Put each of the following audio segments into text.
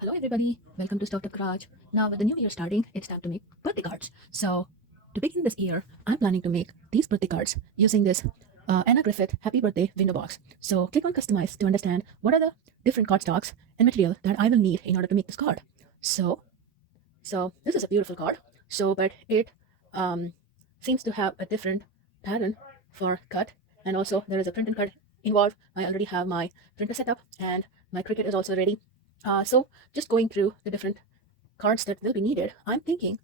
Hello everybody, welcome to StoveTop-Garage. Now with the new year starting, it's time to make birthday cards. So to begin this year, I'm planning to make these birthday cards using this Anna Griffith Happy Birthday window box. So click on customize to understand what are the different cardstocks and material that I will need in order to make this card. So this is a beautiful card. But it um, seems to have a different pattern for cut, and also there is a print and cut involved. I already have my printer set up and my Cricut is also ready. So just going through the different cards that will be needed, I'm thinking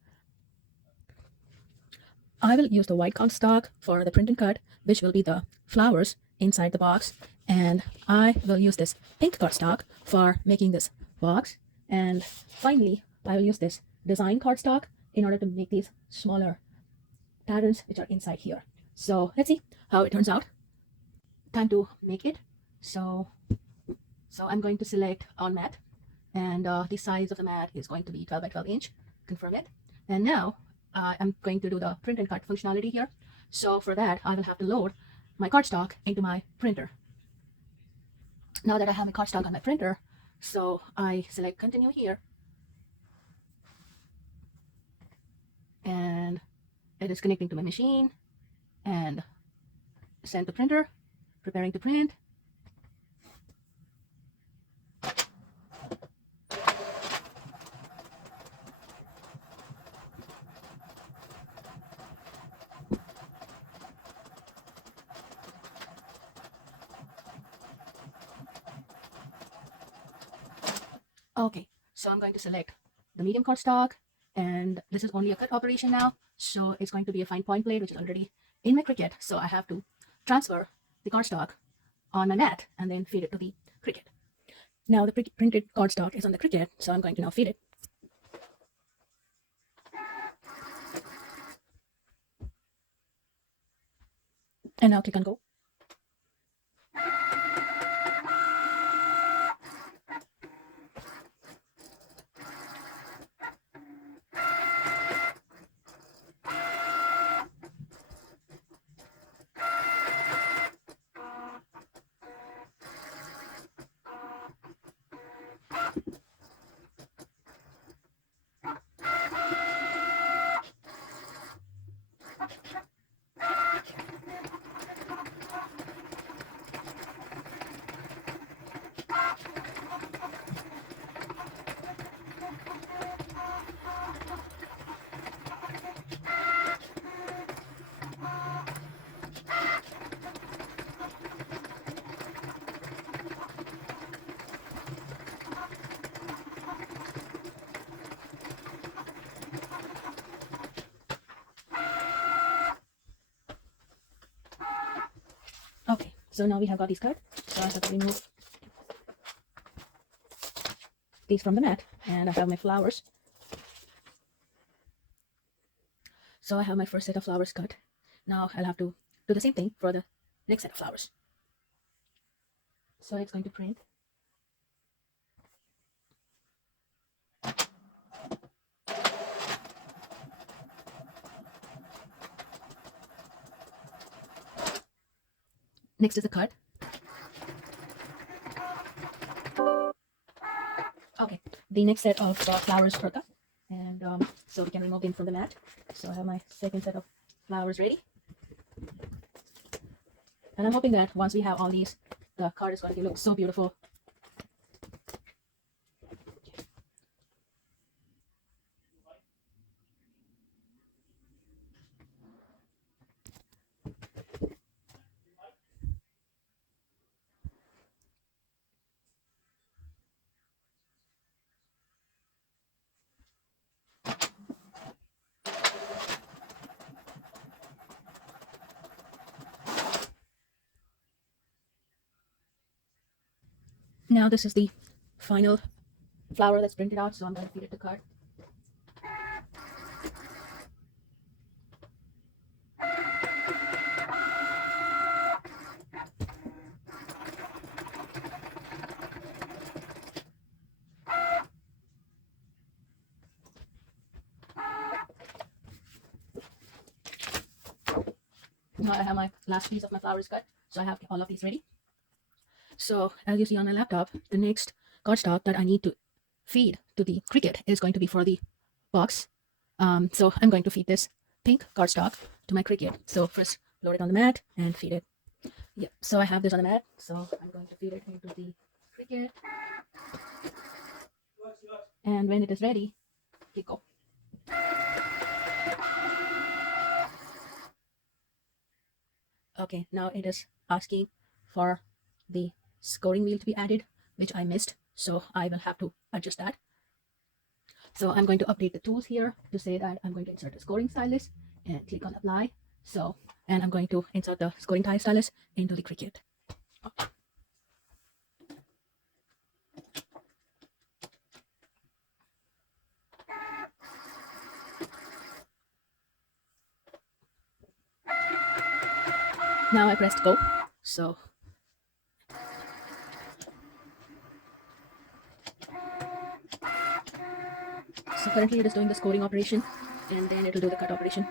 I will use the white cardstock for the print and cut, which will be the flowers inside the box, and I will use this pink cardstock for making this box. And finally, I will use this design cardstock in order to make these smaller patterns which are inside here. So let's see how it turns out. Time to make it. So I'm going to select on mat, and the size of the mat is going to be 12 by 12 inch. Confirm it. And now I'm going to do the print and cut functionality here. So for that, I will have to load my cardstock into my printer. Now that I have my cardstock on my printer, so I select continue here, and it is connecting to my machine, and send to printer, preparing to print. Okay, so I'm going to select the medium cardstock, and this is only a cut operation now, so it's going to be a fine point blade, which is already in my Cricut. So I have to transfer the cardstock on my mat and then feed it to the Cricut. Now the printed cardstock is on the Cricut, so I'm going to now feed it. And now click on go. Okay, so now we have got these cut. So I have to remove these from the mat, and I have my flowers. So I have my first set of flowers cut. Now I'll have to do the same thing for the next set of flowers. So it's going to print. Next is the cut. Okay, the next set of flowers for cut, and so we can remove them from the mat. So I have my second set of flowers ready, and I'm hoping that once we have all these, the card is going to look so beautiful. Now this is the final flower that's printed out, so I'm going to feed it the card. Now I have my last piece of my flowers cut, so I have all of these ready. So as you see on my laptop, the next cardstock that I need to feed to the Cricut is going to be for the box. So I'm going to feed this pink cardstock to my Cricut. So first load it on the mat and feed it. Yeah, so I have this on the mat, so I'm going to feed it into the Cricut. And when it is ready, you go. Okay, now it is asking for the scoring wheel to be added, which I missed, so I will have to adjust that. So I'm going to update the tools here to say that I'm going to insert the scoring stylus and click on apply. So, and I'm going to insert the scoring tile stylus into the Cricut. Now I pressed go. So currently it is doing the scoring operation, and then it will do the cut operation.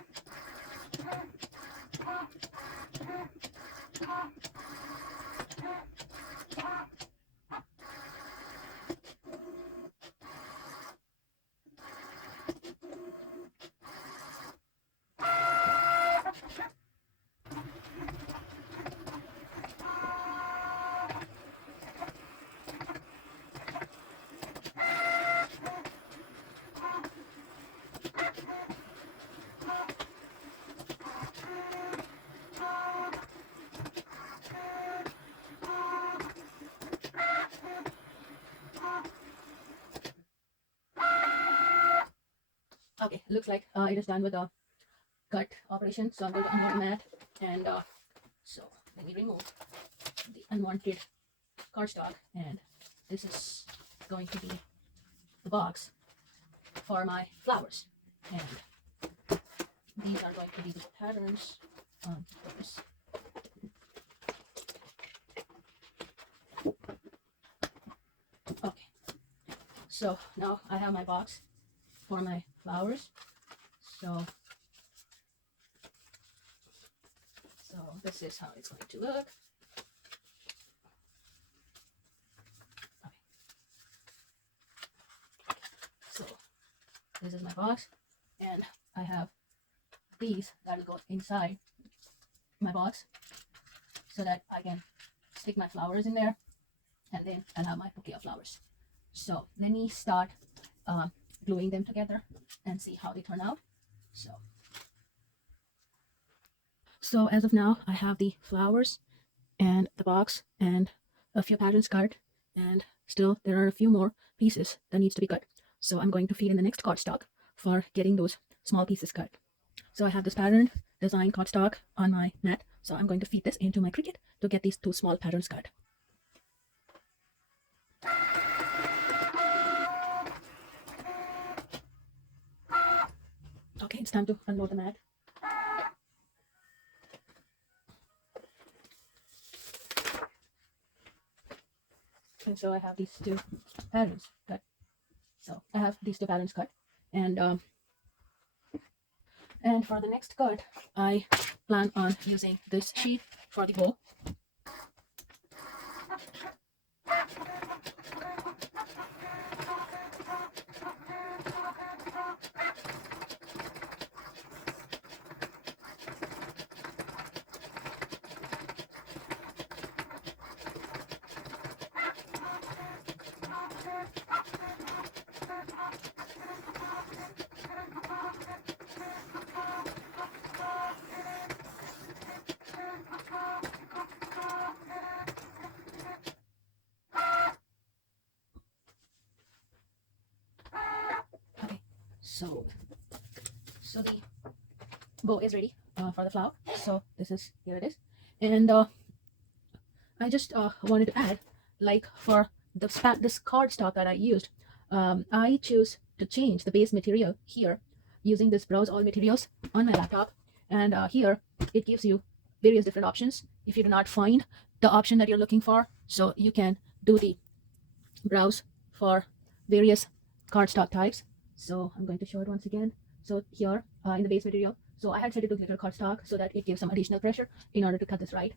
Okay, looks like it is done with the cut operation. So I'm going to unload the mat, and so let me remove the unwanted cardstock, and this is going to be the box for my flowers, and these are going to be the patterns on this. Okay, so now I have my box for my flowers. So this is how it's going to look. Okay. So this is my box, and I have these that will go inside my box so that I can stick my flowers in there, and then I'll have my bouquet of flowers. So let me start gluing them together and see how they turn out. So as of now, I have the flowers and the box and a few patterns cut, and still there are a few more pieces that needs to be cut. So I'm going to feed in the next cardstock for getting those small pieces cut. So I have this pattern design cardstock on my mat, so I'm going to feed this into my Cricut to get these two small patterns cut. Okay, it's time to unload the mat. And so I have these two patterns cut. So I have these two patterns cut, and for the next cut, I plan on using this sheet for the bow. Okay, so the bow is ready for the flower. So here it is, and I just wanted to add, like for this cardstock that I used, I choose to change the base material here using this browse all materials on my laptop, and here it gives you various different options. If you do not find the option that you're looking for, so you can do the browse for various cardstock types. So I'm going to show it once again. So here in the base material, so I had set it to glitter cardstock so that it gives some additional pressure in order to cut this right.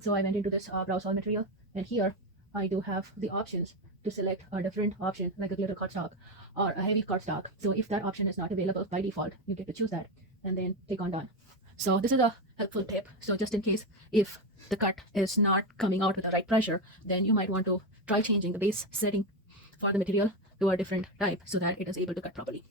So I went into this browse all material, and here I do have the options to select a different option like a glitter cardstock or a heavy cardstock. So if that option is not available by default, you get to choose that and then click on done. So this is a helpful tip. So just in case if the cut is not coming out with the right pressure, then you might want to try changing the base setting for the material to a different type so that it is able to cut properly.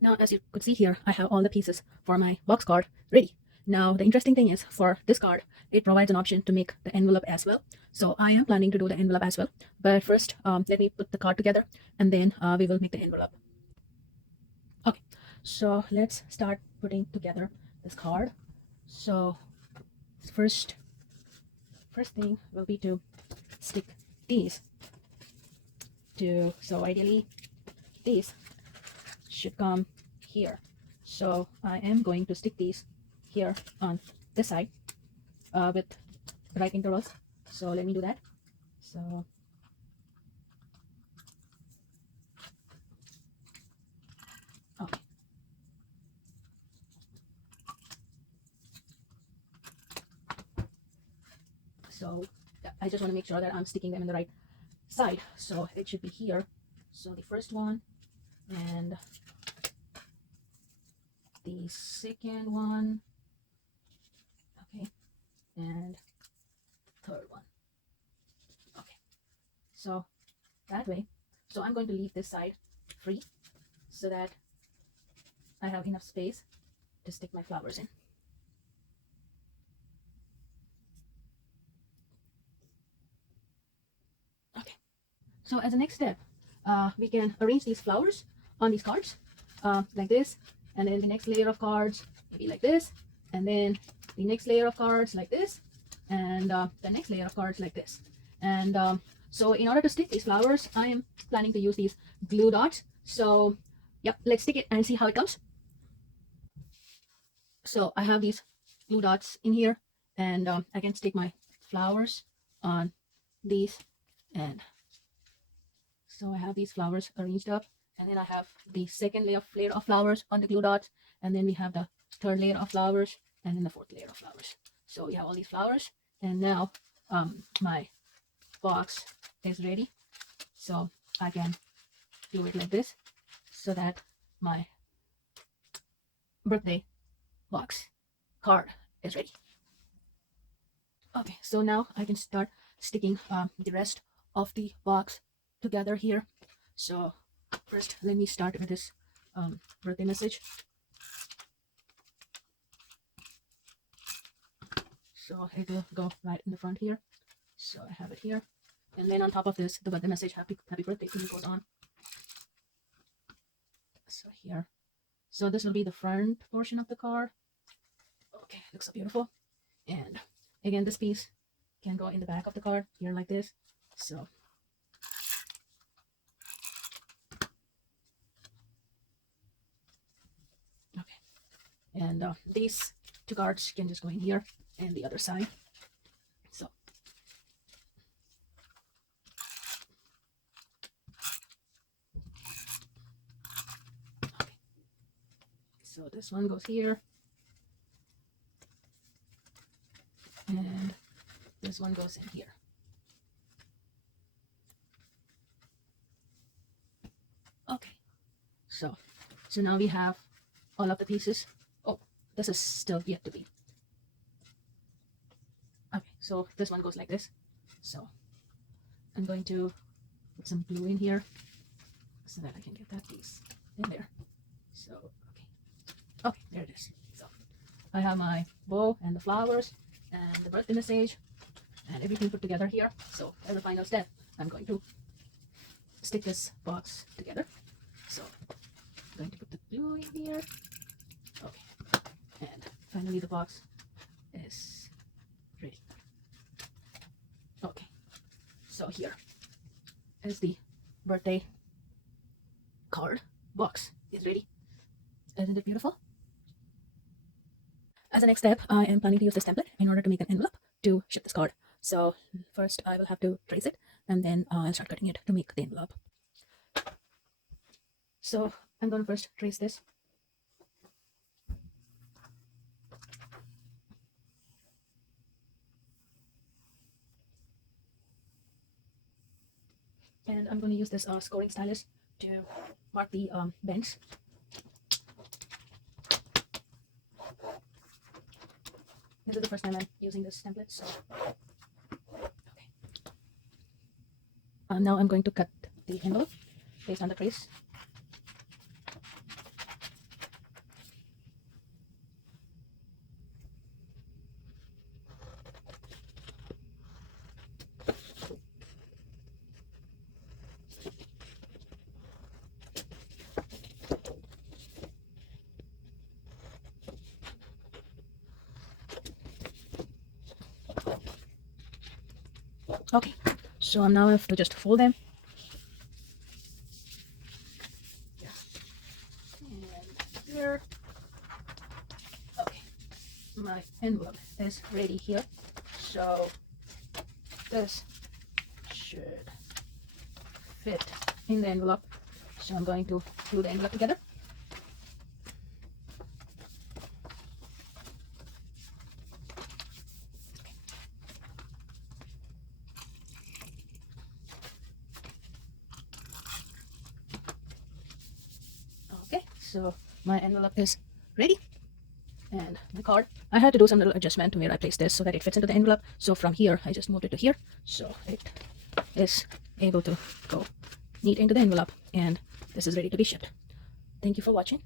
Now, as you could see here, I have all the pieces for my box card ready. Now, the interesting thing is for this card, it provides an option to make the envelope as well. So I am planning to do the envelope as well. But first, let me put the card together and then we will make the envelope. Okay, so let's start putting together this card. So first thing will be to stick these to, so ideally these should come here. So I am going to stick these here on this side with right intervals. So let me do that. So okay. So I just want to make sure that I'm sticking them in the right side. So it should be here. So the first one and the second one, okay, and third one. Okay, so that way. So I'm going to leave this side free so that I have enough space to stick my flowers in. Okay, so as a next step, we can arrange these flowers on these cards like this, and then the next layer of cards maybe like this, and then the next layer of cards like this, and the next layer of cards like this. And so in order to stick these flowers, I am planning to use these glue dots. So yep, let's stick it and see how it comes. So I have these glue dots in here, and I can stick my flowers on these, and so I have these flowers arranged up, and then I have the second layer of flowers on the glue dots, and then we have the third layer of flowers, and then the fourth layer of flowers. So we have all these flowers, and now my box is ready. So I can do it like this so that my birthday box card is ready. Okay, so now I can start sticking the rest of the box together here. So first, let me start with this birthday message. So it will go right in the front here. So I have it here, and then on top of this, the birthday message, happy birthday to you, goes on. So here, so this will be the front portion of the card. Okay, looks so beautiful. And again, this piece can go in the back of the card here like this. So okay, and these two cards can just go in here and the other side. So okay, so this one goes here, and this one goes in here. Okay, so now we have all of the pieces. Oh, this is still yet to be. Okay, so this one goes like this. So I'm going to put some glue in here so that I can get that piece in there. So okay, there it is. So I have my bow and the flowers and the birthday message and everything put together here. So as a final step, I'm going to stick this box together. So I'm going to put the glue in here. Okay, and finally the box is ready. Okay, so here is the birthday card box is ready. Isn't it beautiful? As a next step, I am planning to use this template in order to make an envelope to ship this card. So first I will have to trace it, and then I'll start cutting it to make the envelope. So I'm going to first trace this. And I'm going to use this scoring stylus to mark the bends. This is the first time I'm using this template, so okay. Now I'm going to cut the envelope based on the trace. Okay, so I now have to just fold them. Yeah. And here. Okay, my envelope is ready here. So this should fit in the envelope. So I'm going to glue the envelope together. Okay, so my envelope is ready. And my card, I had to do some little adjustment to where I place this so that it fits into the envelope. So from here, I just moved it to here, so it is able to go neat into the envelope, and this is ready to be shipped. Thank you for watching.